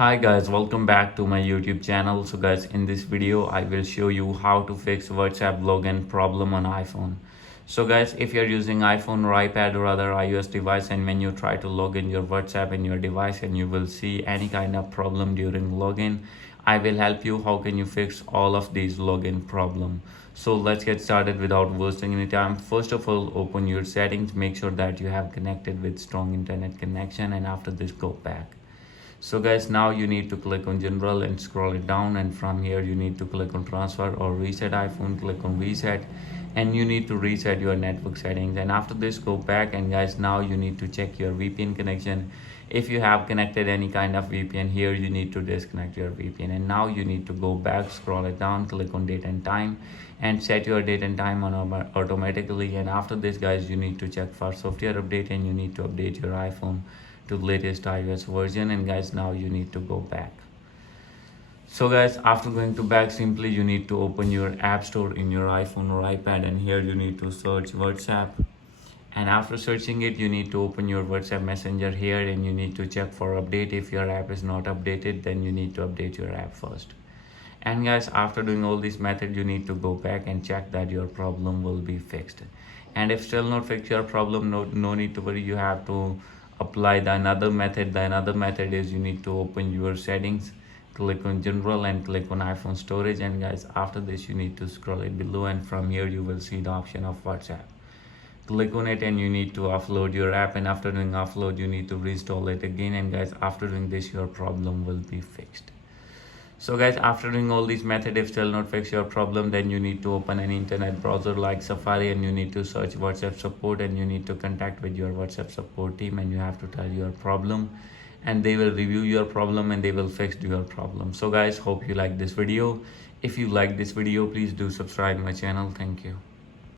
Hi guys, welcome back to my YouTube channel. So guys, in this video I will show you how to fix WhatsApp login problem on iPhone. So guys, if you're using iPhone or iPad or other iOS device, and when you try to log in your WhatsApp in your device and you will see any kind of problem during login, I will help you how can you fix all of these login problem. So let's get started without wasting any time. First of all, open your settings, make sure that you have connected with strong internet connection, and after this go back. So guys, now you need to click on general and scroll it down, and from here you need to click on transfer or reset iPhone. Click on reset and you need to reset your network settings, and after this go back. And guys, now you need to check your VPN connection. If you have connected any kind of VPN here, you need to disconnect your VPN, and now you need to go back, scroll it down, click on date and time and set your date and time on automatically. And after this guys, you need to check for software update and you need to update your iPhone to latest iOS version. And guys, now you need to go back. So guys, after going to back, simply you need to open your app store in your iPhone or iPad, and here you need to search WhatsApp. And after searching it, you need to open your WhatsApp messenger here and you need to check for update. If your app is not updated, then you need to update your app first. And guys, after doing all these methods, you need to go back and check that your problem will be fixed. And if still not fixed your problem, no need to worry, you have to apply the another method. The another method is you need to open your settings, click on general and click on iPhone storage. And guys, after this you need to scroll it below, and from here you will see the option of WhatsApp. Click on it and you need to offload your app, and after doing offload you need to reinstall it again. And guys, after doing this your problem will be fixed. So guys, after doing all these methods, if still not fix your problem, then you need to open an internet browser like Safari and you need to search WhatsApp support, and you need to contact with your WhatsApp support team and you have to tell your problem, and they will review your problem and they will fix your problem. So guys, hope you like this video. If you like this video, please do subscribe my channel. Thank you.